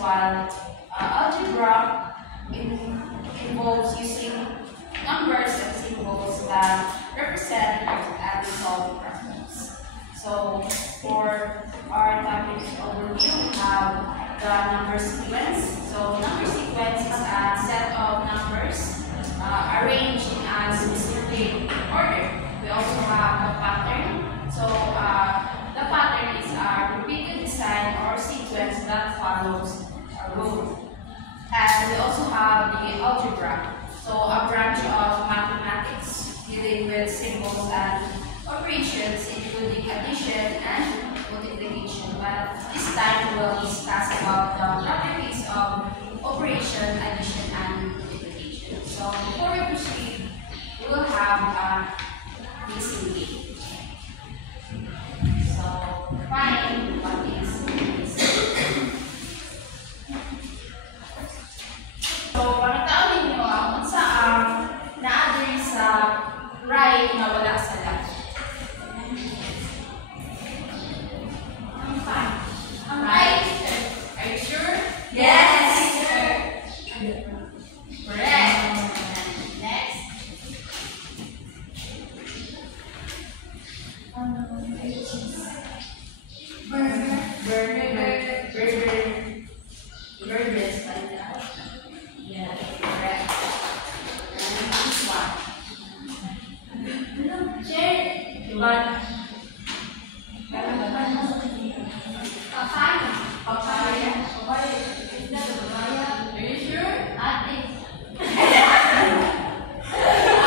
while algebra involves using numbers and symbols that represent and solve problems. So for our topic overview, we have the number sequence. So number sequence is a set of numbers arranged in a specific order. We also have a pattern. So the pattern is a repeated design or sequence that follows a rule. And we also have the algebra. So a branch of mathematics dealing with symbols and operations including addition and multiplication. But this time we will discuss about the properties of operation, addition, and multiplication. So before we proceed, we will have a listening game. So find what is listening. So pangitaon ninyo kung saan na-adder sa right na wala sa left. Fine. Right. Are you sure? Yes. Correct. Next. Burgers. Yeah, correct. And this one. Chair. Papaya. Is that a papaya? Are you sure? Atis.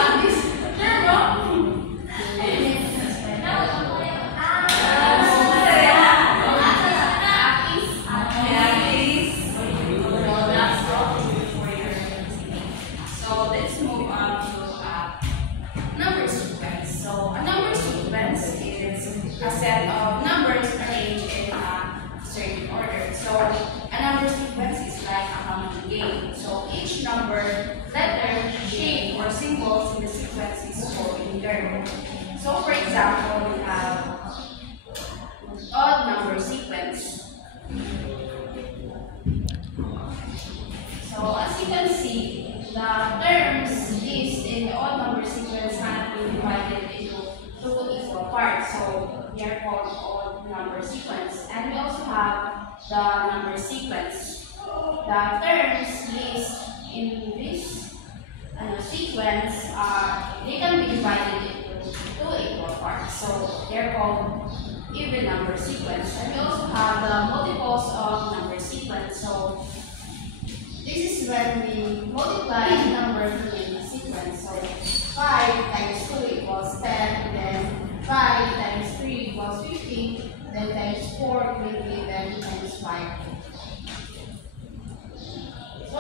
Atis. Sure, bro? So let's move on to number sequence. So a number sequence is a set of numbers arranged in a certain order. So a number sequence is like a counting game. So each number, letter, shape, or symbols in the sequence is called in turn. So for example, we have odd number sequence. So as you can see, the terms used in the odd number sequence cannot be divided into two equal parts. So they are called odd number sequence. And we also have the number sequence. The terms used in this sequence they can be divided into two equal parts. So they are called even number sequence. And we also have the multiples of number sequence. So this is when we multiply the number in the sequence. So 5 times 2 equals 10, then 5 times 3 equals 15, then times 4, 20, then times 5. So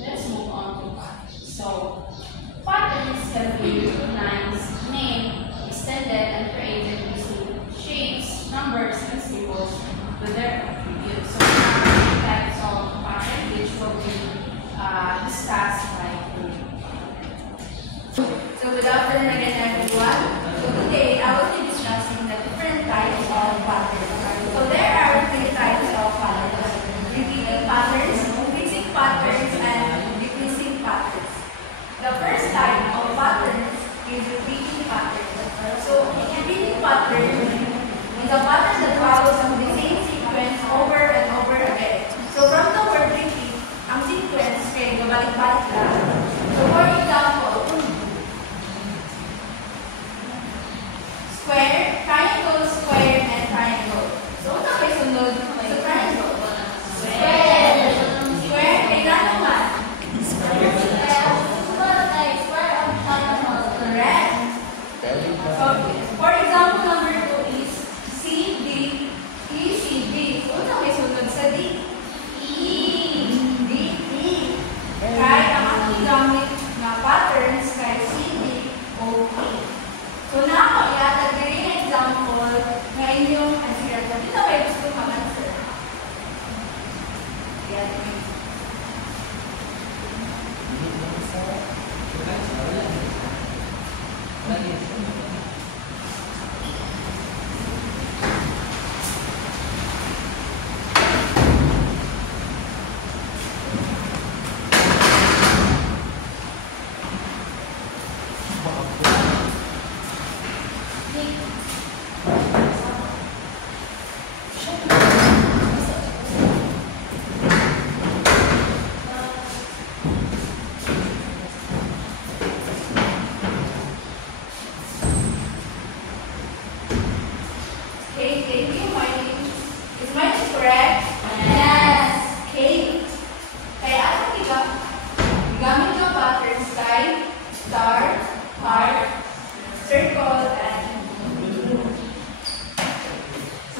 let's move on to patterns. So patterns can be recognized, named, extended, and created using shapes, numbers, and symbols with their attributes. So types of pattern which will be discussed by you. So good afternoon again, everyone. So today I will be discussing the different types of patterns. So there are three types of patterns: repeating patterns, increasing patterns, and decreasing patterns. The first type of patterns is repeating patterns. So repeating pattern is a pattern that follows the same sequence over and over again. So from the word repeat, ang sequence kay gabalik-balik lang.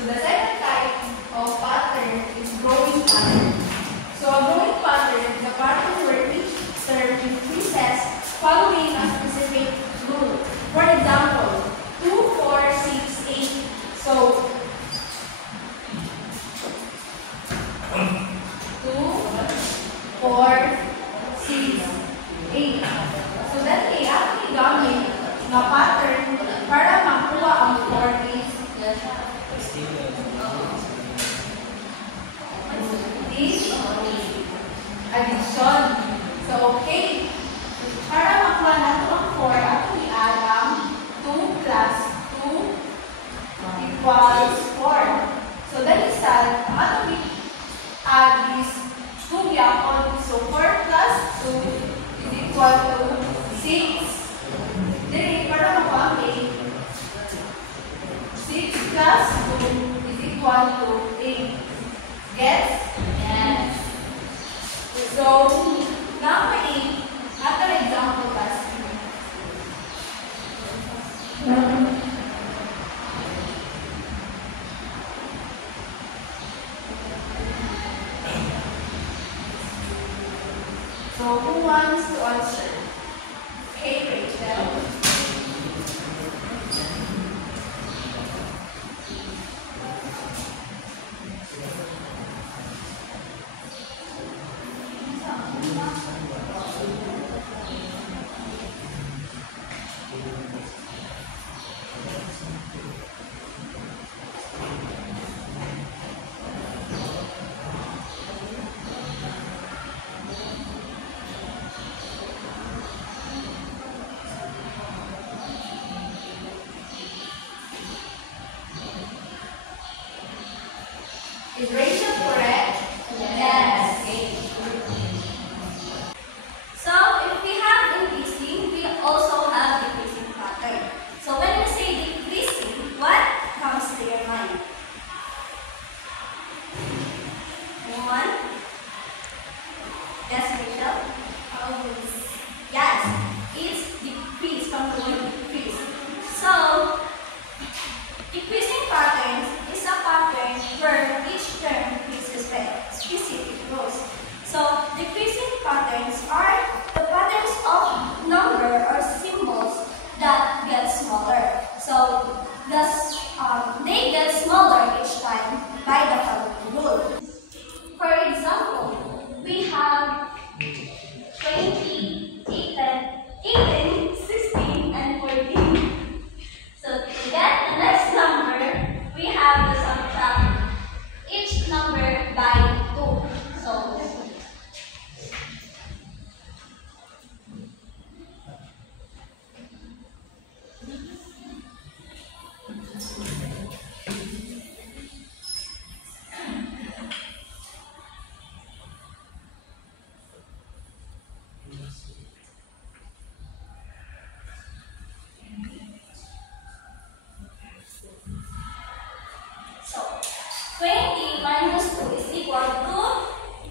the second type of pattern is growing pattern. So a growing pattern is a pattern where each term increases following a specific rule. For example, 2, 4, 6, 8. So 2, 4, 6, 8. So that ay ating gamit na pattern para makuha ang 4 is this addition. So okay. Para makuha natin ang 4, ato i-add ang 2 plus 2 equals 4. So that is sad. Ato i-add is 2 yapon. So 4 plus 2 is equal to 6. Then para makuha ang 8, 6 plus 2 is equal to 8. Gets? Yes. So, number 8, other example class. So, who wants to answer? Okay, Rachel. Is Rachel correct? Yes. Okay. So, if we have increasing, we also have decreasing pattern. So, when we say decreasing, what comes to your mind? Anyone? Yes, Rachel? Always. Yes, it's decrease from the word decrease. So, decreasing patterns is a pattern where each term increases by specific rules. So, decreasing patterns are the patterns of number or symbols that get smaller. So, they get smaller each time by the following rule. For example, we have 20, 18, 16, and 14. So, to get the next number, we have to subtract each number by 2. So, So, 20 minus 2 is equal to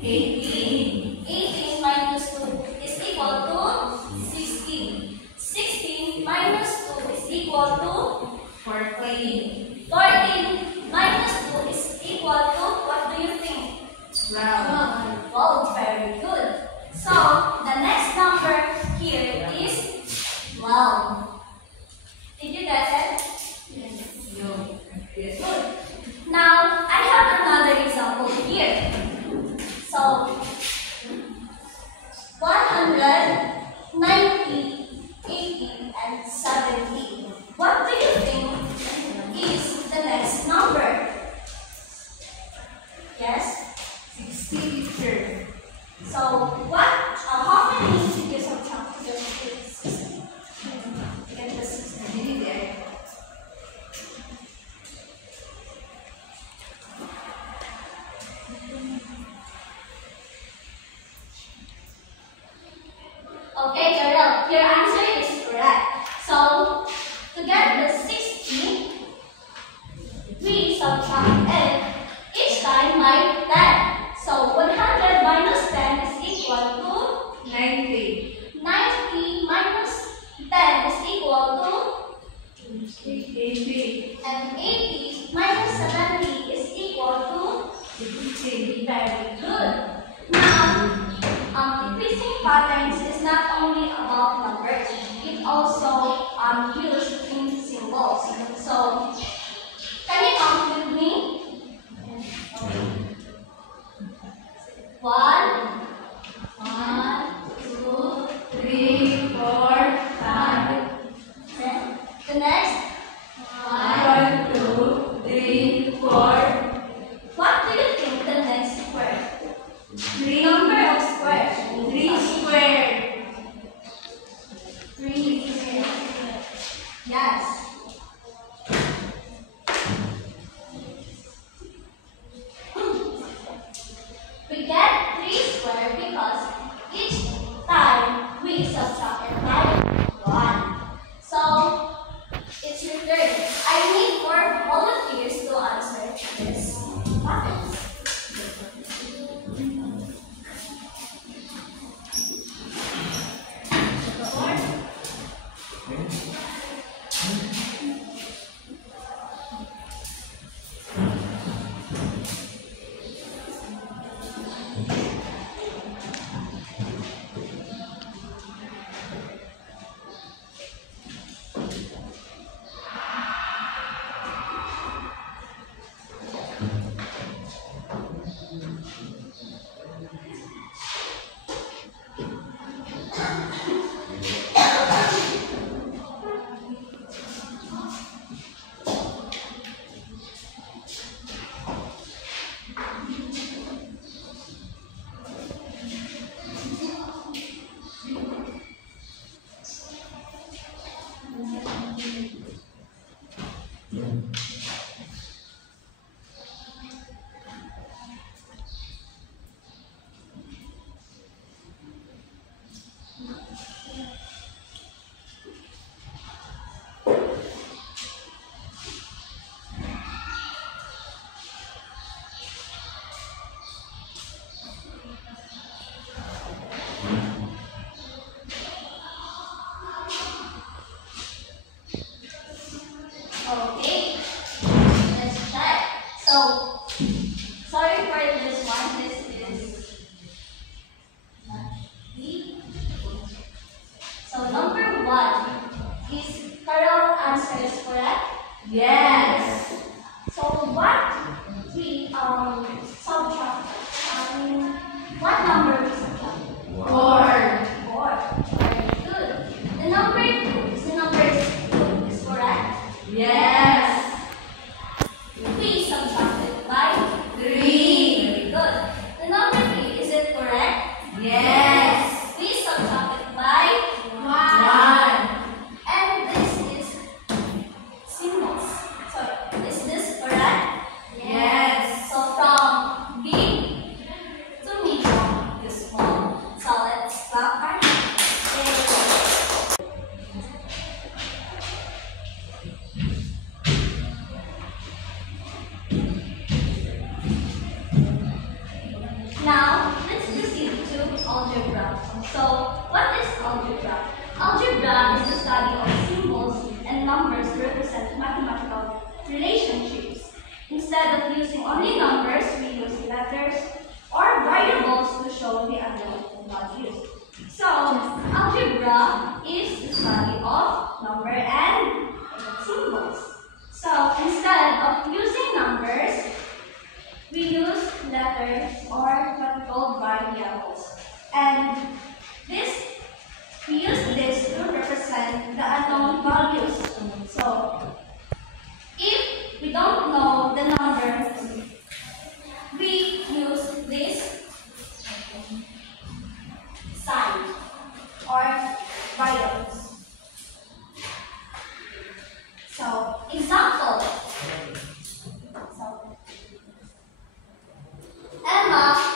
18. 18 minus 2 is equal to 16. 16 minus 2 is equal to 14. 14 minus 2 is equal to, what do you think? 12. Wow, very good. So, the next number here is 12. Did you get it? No. Yes. Good. Now, I have another example here. So, 100, 90, 80, and 70. What do you think is the next number? Yes? 60 teacher. So, how many did you subtract? Get the 60. Did there? Okay, Carol, your answer is correct. So, to get the 60, we subtract it each time by 10. So, 100 minus 10 is equal to 90. 90 minus 10 is equal to 80. and 80 minus 70 Very good. Now, decreasing patterns is not only about numbers. It also used in symbols. So, can you count with me? 1, 2, 3, 4, 5. Then the next 1, 2, 3, 4. What do you think the next square? Number of squares. 3 squared. 3 squared. Yes. We get 3 squared because each time we subtract it by 1. So, it's returned. I need for volunteers to answer this pattern. Okay, let's check. So, sorry for this one. This is B. So, number 1 is Carol answers correct? Yes. So, what we subtract? What number we subtract? 4. 4. Very good. The number 2 is the number 2 is correct? Yes. We subtracted by 3. Very good. The number 3, is it correct? Yes. We subtracted by 1. and this is symbols. So, is this correct? Yes. So, from big to medium to small. So, let's clap our hands. Now, let's proceed to algebra. So, what is algebra? Algebra is the study of symbols and numbers to represent mathematical relationships. Instead of using only numbers, we use letters or variables to show the unknown values. So, algebra is the study of number and symbols. So, instead of using numbers, we use letters or what we call variables. And we use this to represent the unknown values. So, if we don't know the numbers, we use this sign or variables. So, example. So, Emma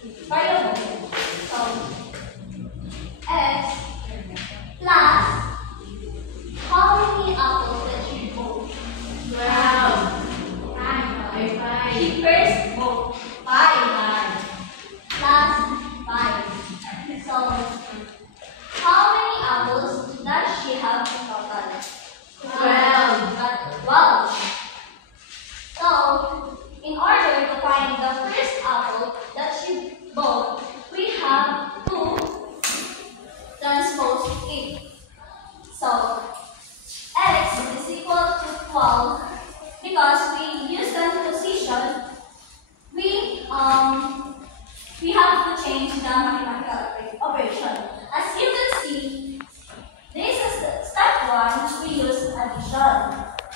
variable. So, x plus how many apples that she bought? Wow. She first bought 5 plus 5. So, how many apples does she have in total? 12. So, in order to find the first apple that she bought, we have to transpose it. So, x is equal to 12 because we use transposition. We have to change the mathematical operation. As you can see, this is the step 1, we use addition.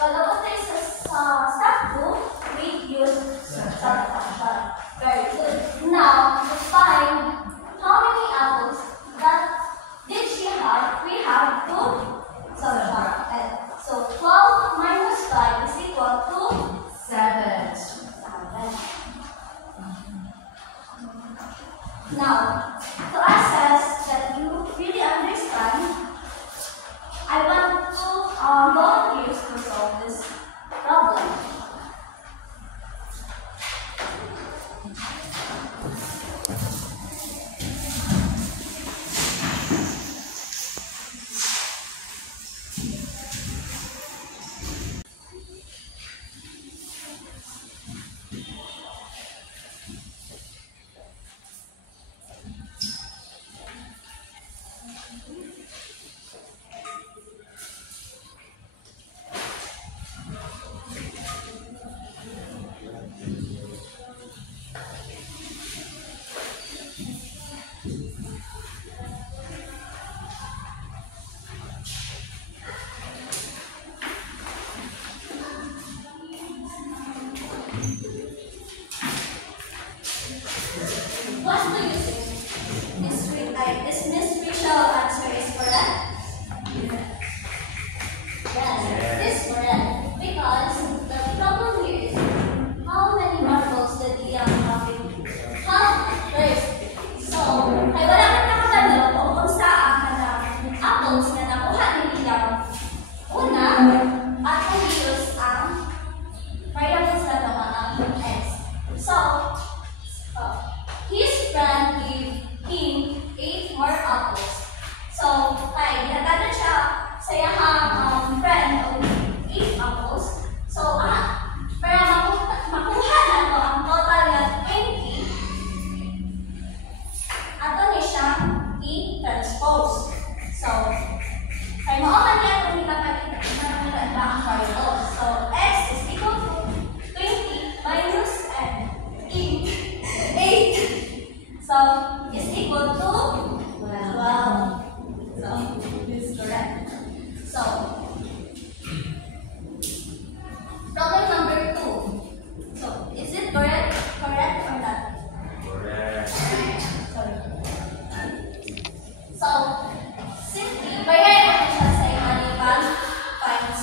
But this is step 2, we use subtraction. Very good. Now, to find how many apples that did she have, we have to subtract it. So 12 minus 5 is equal to 7. 7. Now, to assess that you really understand, I want to volunteers to solve this problem. What do you think? Is Miss Rachel's answer is correct? Yes, it is correct. Because the problem here is how many marbles did the young having? First. So, ay wala kang nakatalo kung saan ang apples na nakuha nila una at nag-use ang variables na naman ang x. So, his friend gave him 8 more apples. So, ay, ginagano siya sa iyang friend of 8 apples. So, para makuha na to ang total na 20, ato ni siyang i-transpose. So, kaya maaman niya kung nakakita ba ang variables. So, x is equal to 20 minus 8. So, is equal to 12. So, this is correct. So, problem number 2. So, is it correct or not? Correct. Sorry. So, simply, bayaran natin siya sa ikalipal, find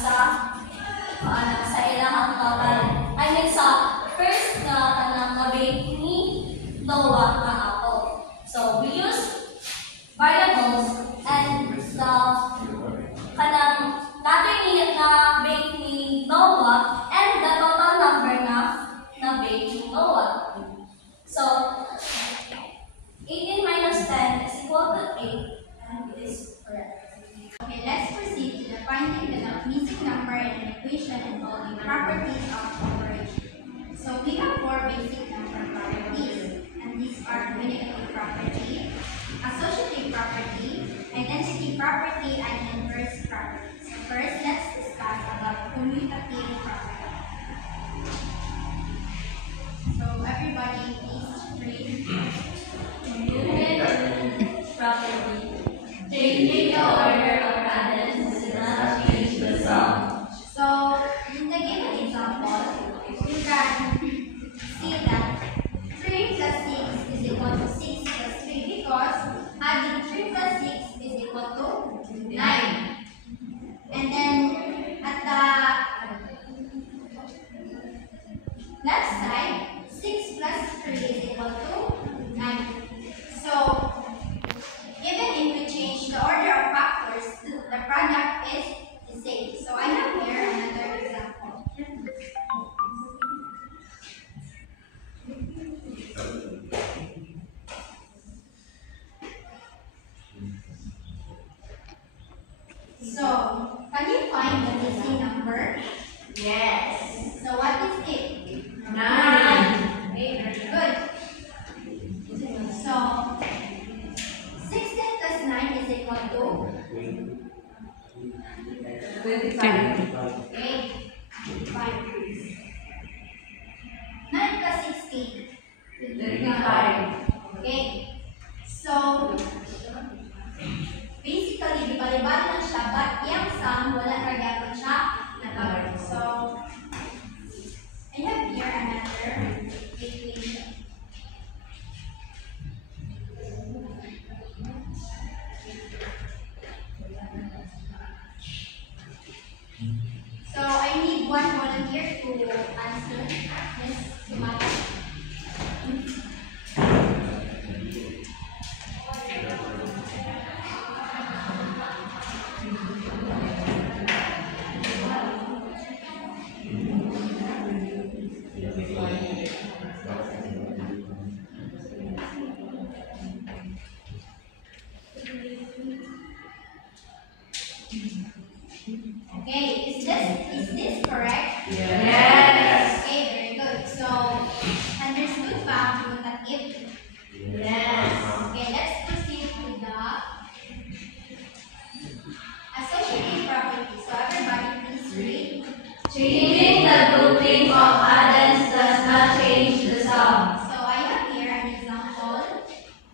sa ilang total. I mean, sa first na bake ni Noah na apple. So, we use variables and the natin init na bake ni Noah and the total number na bake ni Noah. So, 18 minus 10 is equal to 8, and it is correct. Okay, let's proceed to the finding the missing number in an equation involving properties of operation. So we have 4 basic number properties, and these are communicative property, associative property, identity property, and inverse property. So first, let's discuss about commutative property. So everybody, please read. Commutative property. Changing the order of cadence does not change the sound. So in the given example, you can see that 3 plus 6 is equal to 6 plus 3 because adding 3 plus 6 is equal to 9. Yes. So what is it? 9. Okay, very good. So 16 plus 9 is equal to 25. okay. 5. 9 plus 16. 35. Okay. So basically, bali-bali lang siya, but yung sum, wala kagapon siya nag-add. So, I have here another equation. So, I need one volunteer to answer this matter. Okay, is this correct? Yes. Okay, very good. So, understood ba ang at if? Yes. Okay, let's proceed with the associative property. So, everybody please read. Changing the grouping of addends does not change the sum. So, I have here an example.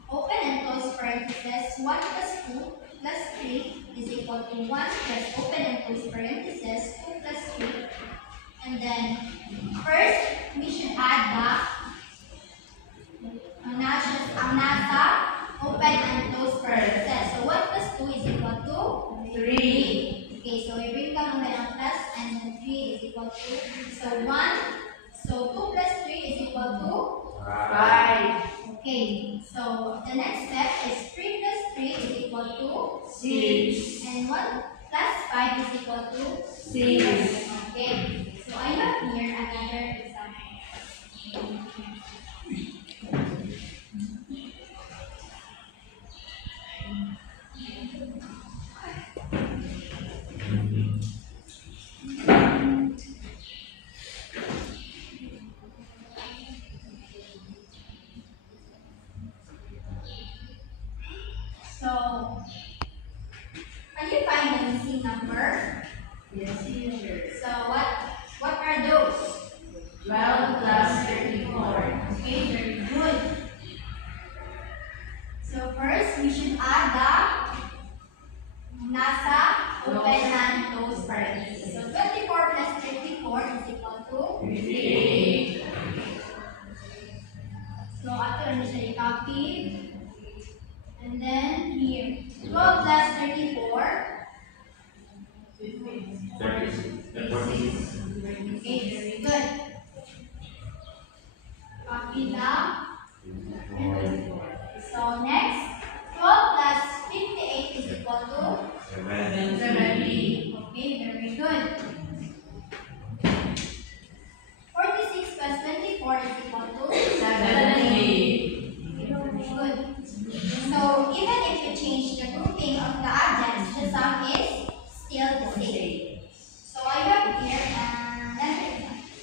Open and close parentheses. 1 plus 2 plus 3 is equal to 1 plus open and close parentheses 2 plus 3. And then, first, we should add ang nasa open and close parentheses. So, 1 plus 2 is equal to 3. Okay, so we bring down the plus and then 3 is equal to, so 1, so 2 plus 3 is equal to 5. okay, so the next step is 3 plus 3 is equal to 6. and 1 plus 5 is equal to 6. okay, so I have here another example. So, can you find the missing number? Yes, teacher. So, what are those? 12 plus 34. Okay, very good. So, first, we should add the nasa open and close parentheses. So, 24 plus 34 is equal to 58. so, ato na siya i-copy. And then here, 12 plus 34. 36. Okay, very good. Copy the. So next, 12 plus 58 is equal to. 70. Okay, very good. 46 plus 24 is equal to. 70. Very good. So even if you change the grouping of the objects, the sum is still the same. So I have here another example.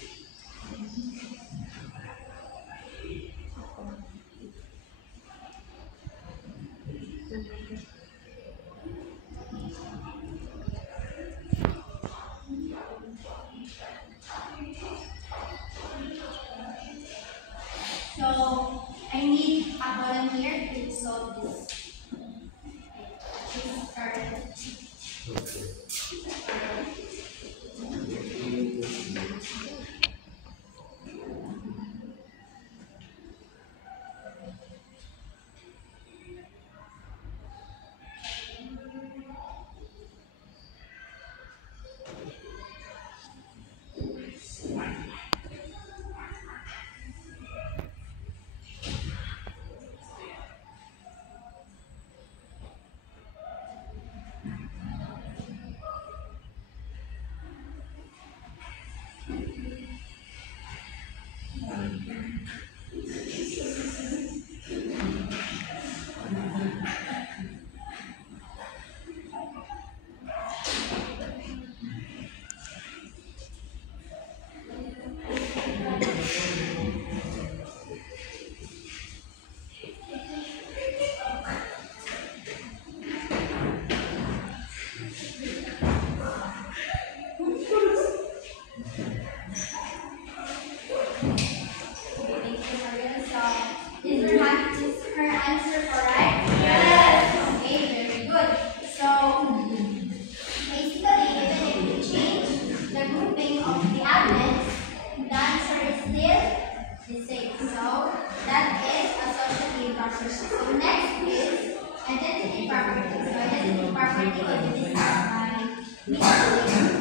property will be discussed by Ms.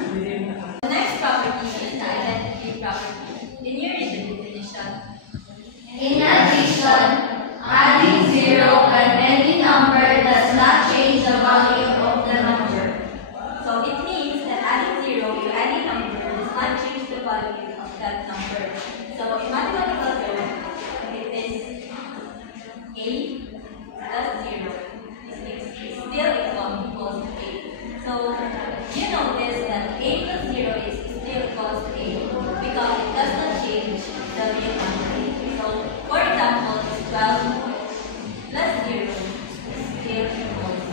Julia. The next property is the identity property. Can you read the definition? In addition, adding zero and any number does not change the value of the number. So it means that adding zero to any number does not change the value of that number. So in mathematical terms, it is a plus zero is still equals to a. So you notice that a plus zero is still equals to a because it does not change the real number. So for example, 12 plus 0 is still equals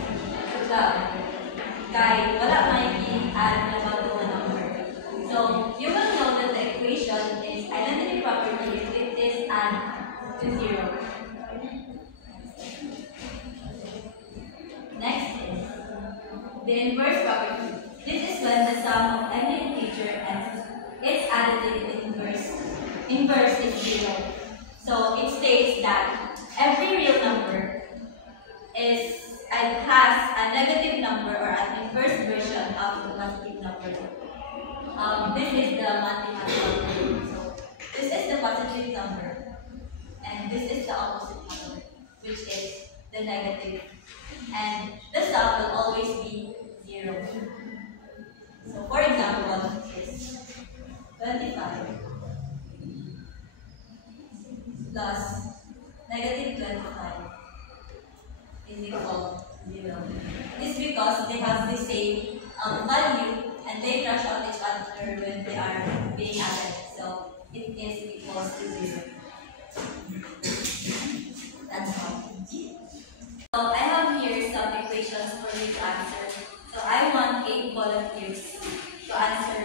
to 12. Kahit wala may i-add na bago number. So you will know that the equation is identity property if it is add to 0. Next is the inverse property. This is when the sum of any integer and its additive inverse is 0. So it states that every real number has a negative number or an inverse version of the positive number. This is the mathematical term. So this is the positive number, and this is the opposite number, which is the negative. And the sum will always be 0. So for example, is 25 plus negative 25 is equal to 0. This is because they have the same value and they cancel out each other when they are being added. So it is equals to 0. That's all. So I have here some equations for you to answer. So I want 8 volunteers to answer.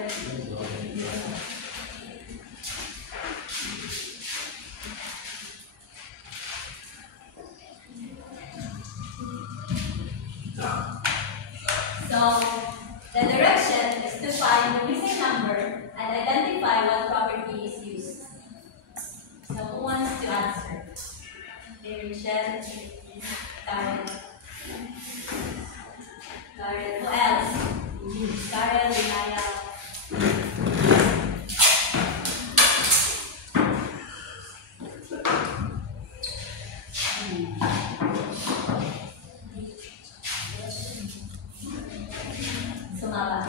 So the direction is to find the missing number and identify what property is used. So who wants to answer? Rachel, Karen. Karen, who else? Karen, Linaya. Sumaba.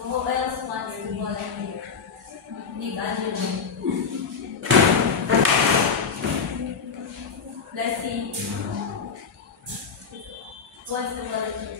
Who else wants to volunteer? Nick Angelo. Let's see. Who wants to volunteer?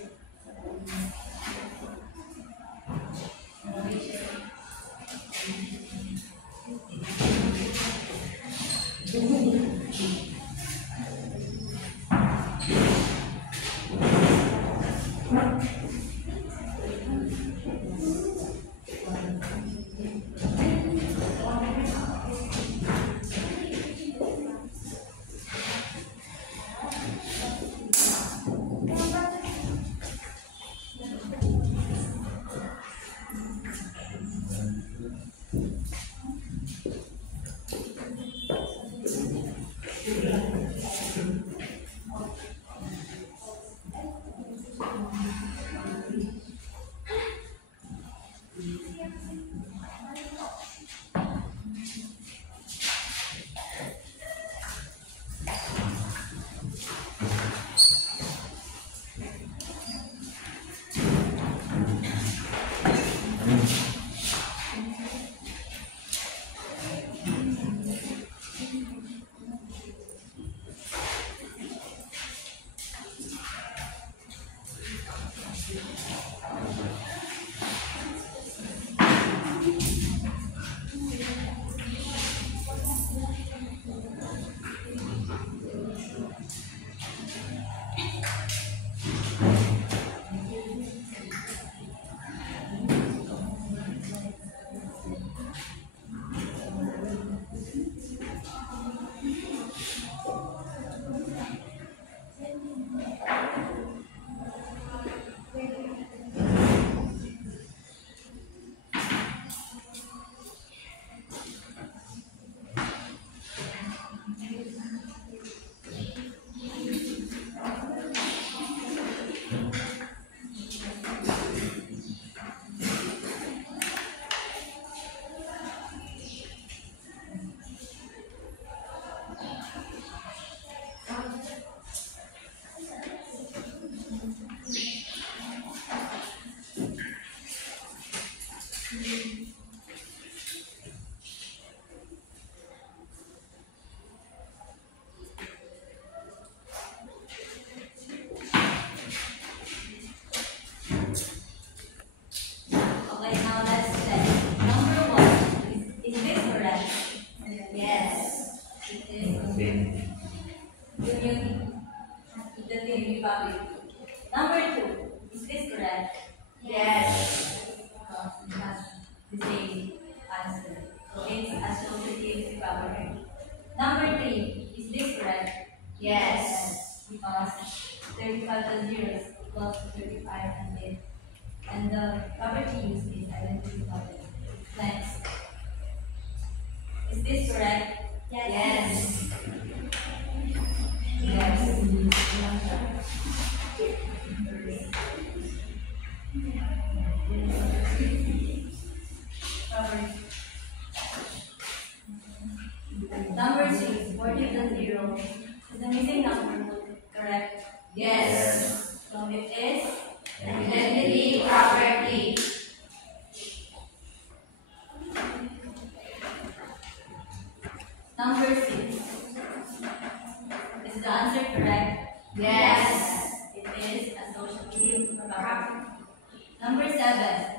Okay, now let's check. Number 1, is this correct? Yes. It is. Union Republic. Number 2, is this correct? Yes. That's the same answer. So it's Associative Republic. Number 3, is this correct? Yes. Because 35 plus 0 is equal to 35 and 8. And the property used is identity property. Next. Is this correct? Yes. Number 6, 40 plus 0 is a missing number, correct? Yes. So it is Identity property. number 6. Is the answer correct? Yes. It is associative property. Number 7.